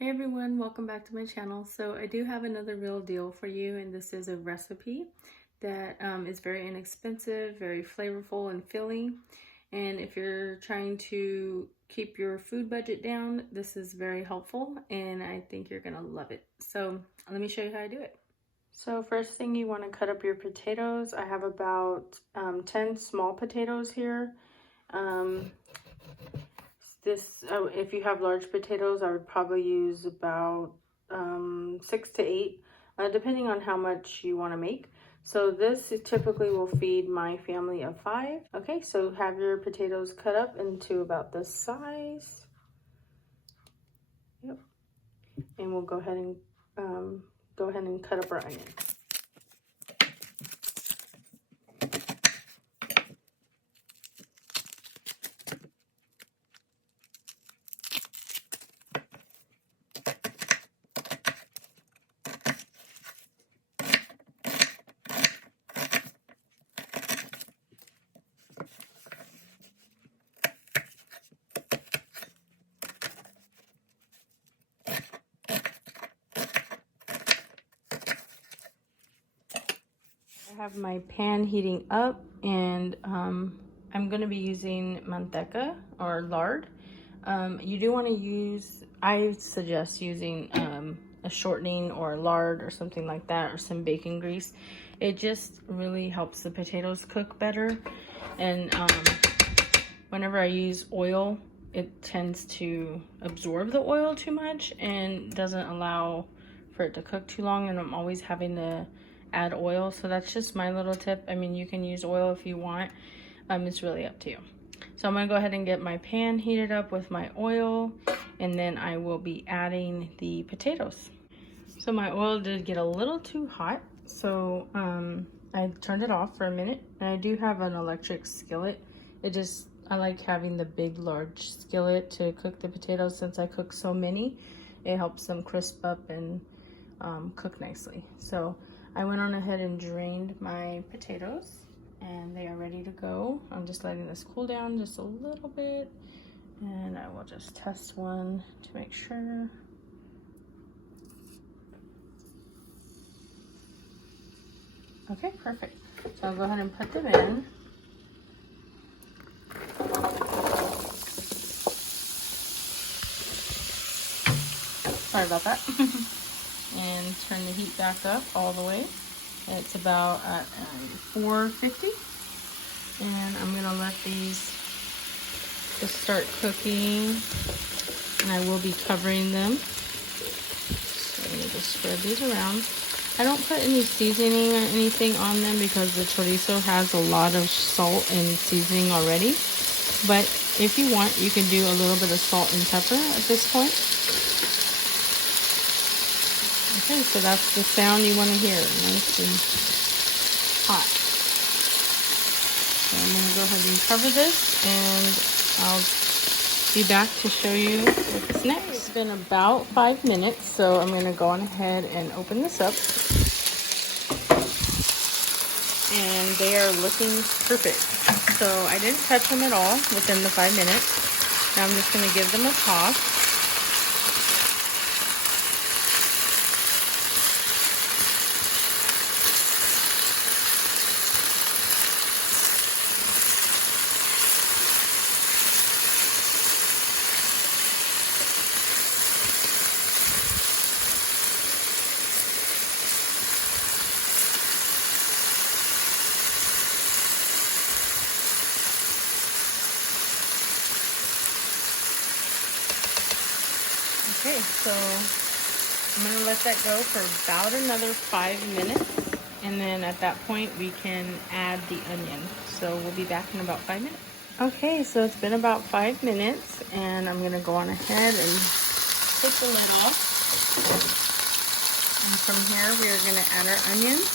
Hey everyone, welcome back to my channel. So I do have another real deal for you, and this is a recipe that is very inexpensive, very flavorful and filling. And if you're trying to keep your food budget down, this is very helpful and I think you're gonna love it. So let me show you how I do it. So first thing, you want to cut up your potatoes. I have about 10 small potatoes here. If you have large potatoes, I would probably use about 6 to 8, depending on how much you want to make. So this typically will feed my family of 5. Okay, so have your potatoes cut up into about this size. Yep. And we'll go ahead and cut up our onions. I have my pan heating up, and I'm going to be using manteca or lard. You do want to use, I suggest using a shortening or lard or something like that, or some bacon grease. It just really helps the potatoes cook better. And whenever I use oil, it tends to absorb the oil too much and doesn't allow for it to cook too long, and I'm always having to add oil. So that's just my little tip. I mean, you can use oil if you want. It's really up to you. So I'm gonna go ahead and get my pan heated up with my oil, and then I will be adding the potatoes. So my oil did get a little too hot, so I turned it off for a minute. And I do have an electric skillet. I like having the big large skillet to cook the potatoes. Since I cook so many, it helps them crisp up and cook nicely. So I went on ahead and drained my potatoes, and they are ready to go. I'm just letting this cool down just a little bit, and I will just test one to make sure. Okay, perfect. So I'll go ahead and put them in. Sorry about that. And turn the heat back up all the way. It's about at 450, and I'm gonna let these just start cooking, and I will be covering them. So let me just spread these around. I don't put any seasoning or anything on them because the chorizo has a lot of salt and seasoning already, but if you want, you can do a little bit of salt and pepper at this point. Okay, so that's the sound you want to hear, nice and hot. So I'm going to go ahead and cover this, and I'll be back to show you what's next. It's been about 5 minutes, so I'm going to go on ahead and open this up. And they are looking perfect. So I didn't touch them at all within the 5 minutes. Now I'm just going to give them a toss. Okay, so I'm going to let that go for about another 5 minutes, and then at that point we can add the onion. So we'll be back in about 5 minutes. Okay, so it's been about 5 minutes, and I'm going to go on ahead and take the lid off. And from here we are going to add our onions,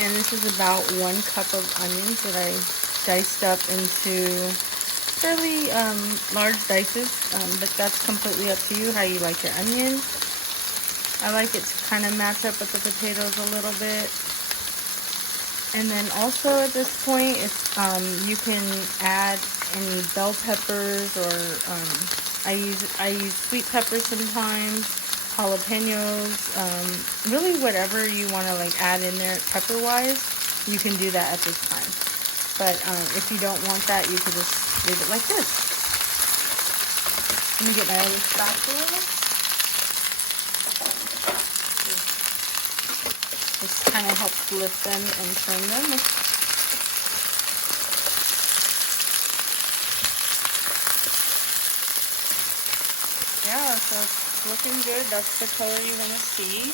and this is about 1 cup of onions that I diced up into fairly large dices, but that's completely up to you how you like your onions. I like it to kind of match up with the potatoes a little bit. And then also at this point, you can add any bell peppers or I use sweet pepper sometimes, jalapenos, really whatever you want to like add in there pepper wise, you can do that at this time. But if you don't want that, you could just leave it like this. Let me get my other spatula. This kind of helps lift them and turn them. Yeah, so it's looking good. That's the color you want to see.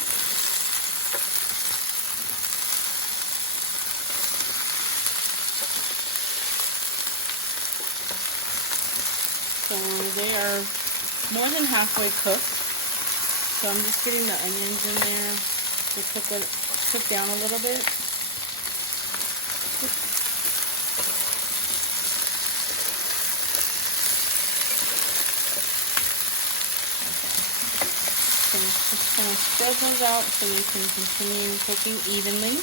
So they are more than halfway cooked. So I'm just getting the onions in there to cook down a little bit. So just kind of spread those out so we can continue cooking evenly.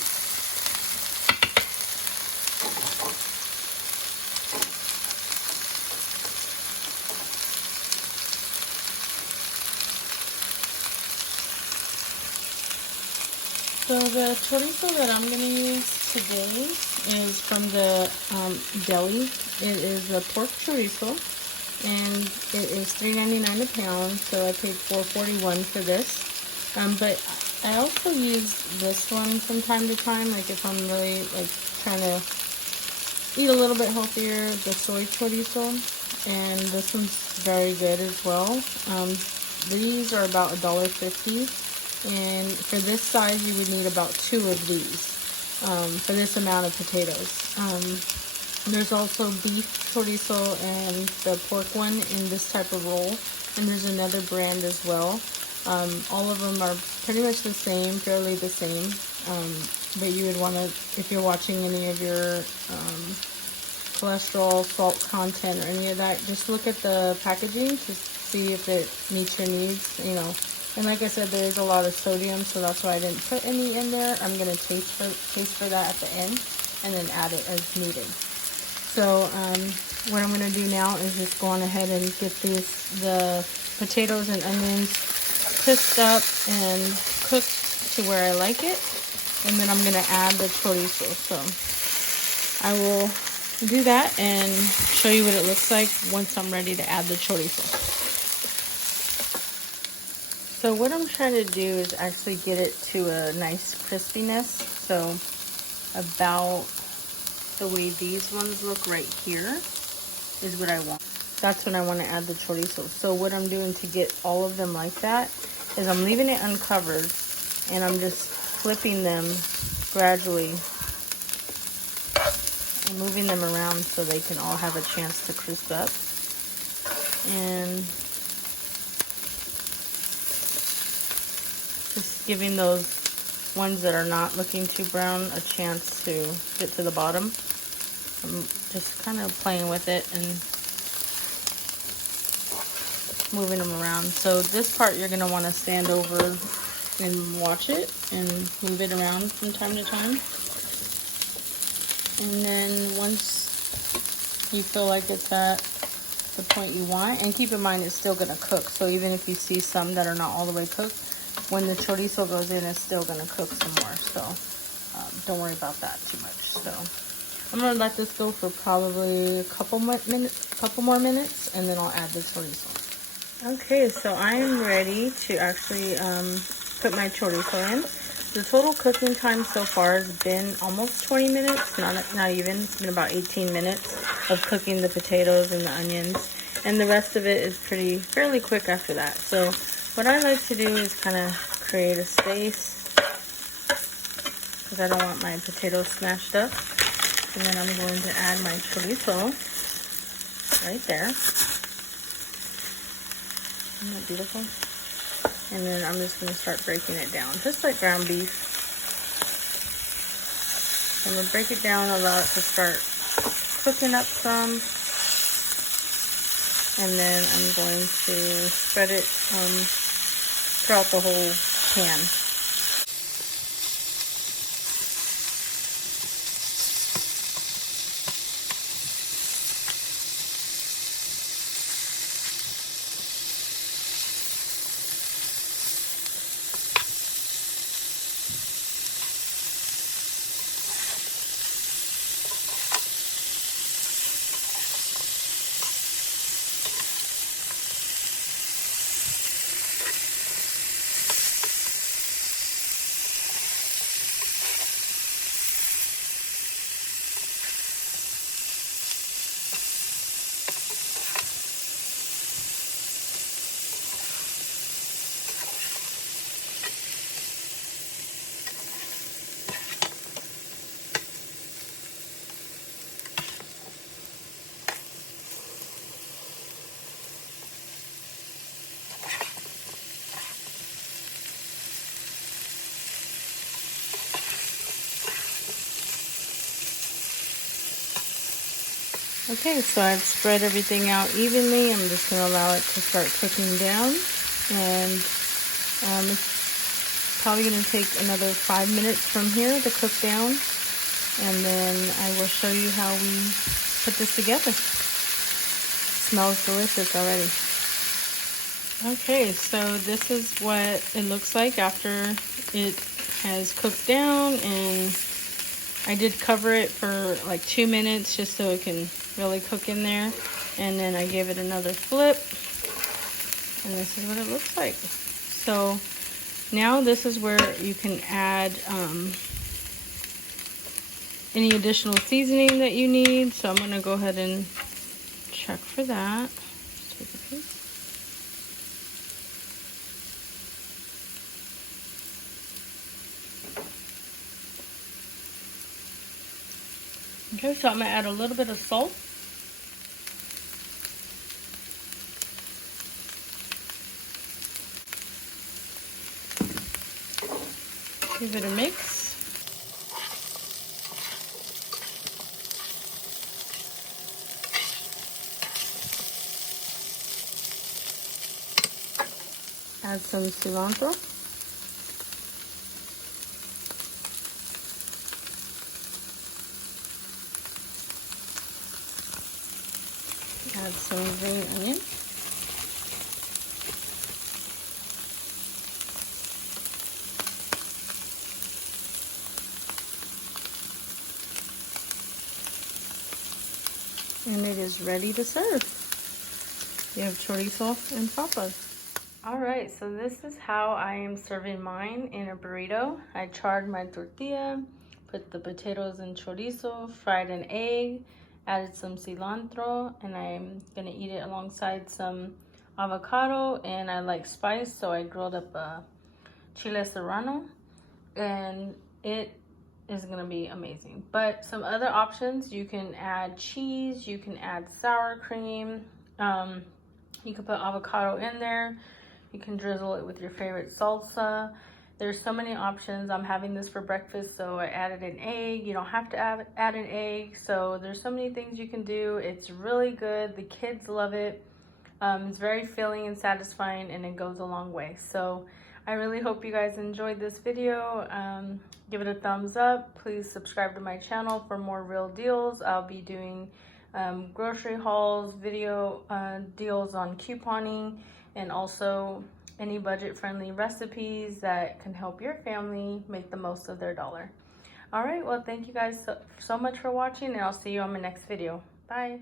So the chorizo that I'm going to use today is from the deli. It is a pork chorizo, and it is $3.99 a pound, so I paid $4.41 for this. But I also use this one from time to time, like if I'm really like trying to eat a little bit healthier, the soy chorizo, and this one's very good as well. These are about $1.50. And for this size, you would need about 2 of these for this amount of potatoes. There's also beef chorizo and the pork one in this type of roll. And there's another brand as well. All of them are pretty much the same, fairly the same. But you would want to, if you're watching any of your cholesterol, salt content, or any of that, just look at the packaging to see if it meets your needs, you know. And like I said, there is a lot of sodium, so that's why I didn't put any in there. I'm going to taste for that at the end and then add it as needed. So what I'm going to do now is just go on ahead and get the potatoes and onions crisped up and cooked to where I like it. And then I'm going to add the chorizo. So I will do that and show you what it looks like once I'm ready to add the chorizo. So what I'm trying to do is actually get it to a nice crispiness. So about the way these ones look right here is what I want. That's when I want to add the chorizo. So what I'm doing to get all of them like that is I'm leaving it uncovered and I'm just flipping them gradually and moving them around so they can all have a chance to crisp up. And just giving those ones that are not looking too brown a chance to get to the bottom. I'm just kind of playing with it and moving them around. So this part you're going to want to stand over and watch it and move it around from time to time. And then once you feel like it's at the point you want, and keep in mind it's still going to cook. So even if you see some that are not all the way cooked, when the chorizo goes in, it's still going to cook some more. So don't worry about that too much. So I'm going to let this go for probably a couple more minutes, and then I'll add the chorizo. Okay, so I'm ready to actually put my chorizo in. The total cooking time so far has been almost 20 minutes, not even. It's been about 18 minutes of cooking the potatoes and the onions. And the rest of it is fairly quick after that. So what I like to do is kind of create a space because I don't want my potatoes smashed up. And then I'm going to add my chorizo right there. Isn't that beautiful? And then I'm just going to start breaking it down, just like ground beef. I'm going to break it down, allow it to start cooking up some. And then I'm going to spread it throughout the whole pan. Okay, so I've spread everything out evenly. I'm just going to allow it to start cooking down. And it's probably going to take another 5 minutes from here to cook down. And then I will show you how we put this together. Smells delicious already. Okay, so this is what it looks like after it has cooked down, and I did cover it for like 2 minutes just so it can really cook in there, and then I gave it another flip, and this is what it looks like. So now this is where you can add any additional seasoning that you need. So I'm going to go ahead and check for that. Just take a piece. Okay, so I'm going to add a little bit of salt. Give it a mix. Add some cilantro. Add some green onion. And it is ready to serve. You have chorizo and papas. Alright, so this is how I am serving mine in a burrito. I charred my tortilla, put the potatoes and chorizo, fried an egg, added some cilantro, and I'm going to eat it alongside some avocado, and I like spice, so I grilled up a chile serrano, and it is going to be amazing. But some other options, you can add cheese, you can add sour cream, you can put avocado in there. You can drizzle it with your favorite salsa. There's so many options. I'm having this for breakfast, so I added an egg. You don't have to add an egg. So there's so many things you can do. It's really good. The kids love it. It's very filling and satisfying, and it goes a long way. So I really hope you guys enjoyed this video. Give it a thumbs up. Please subscribe to my channel for more real deals. I'll be doing grocery hauls, video deals on couponing, and also any budget-friendly recipes that can help your family make the most of their dollar. All right, well, thank you guys so much for watching, and I'll see you on my next video. Bye.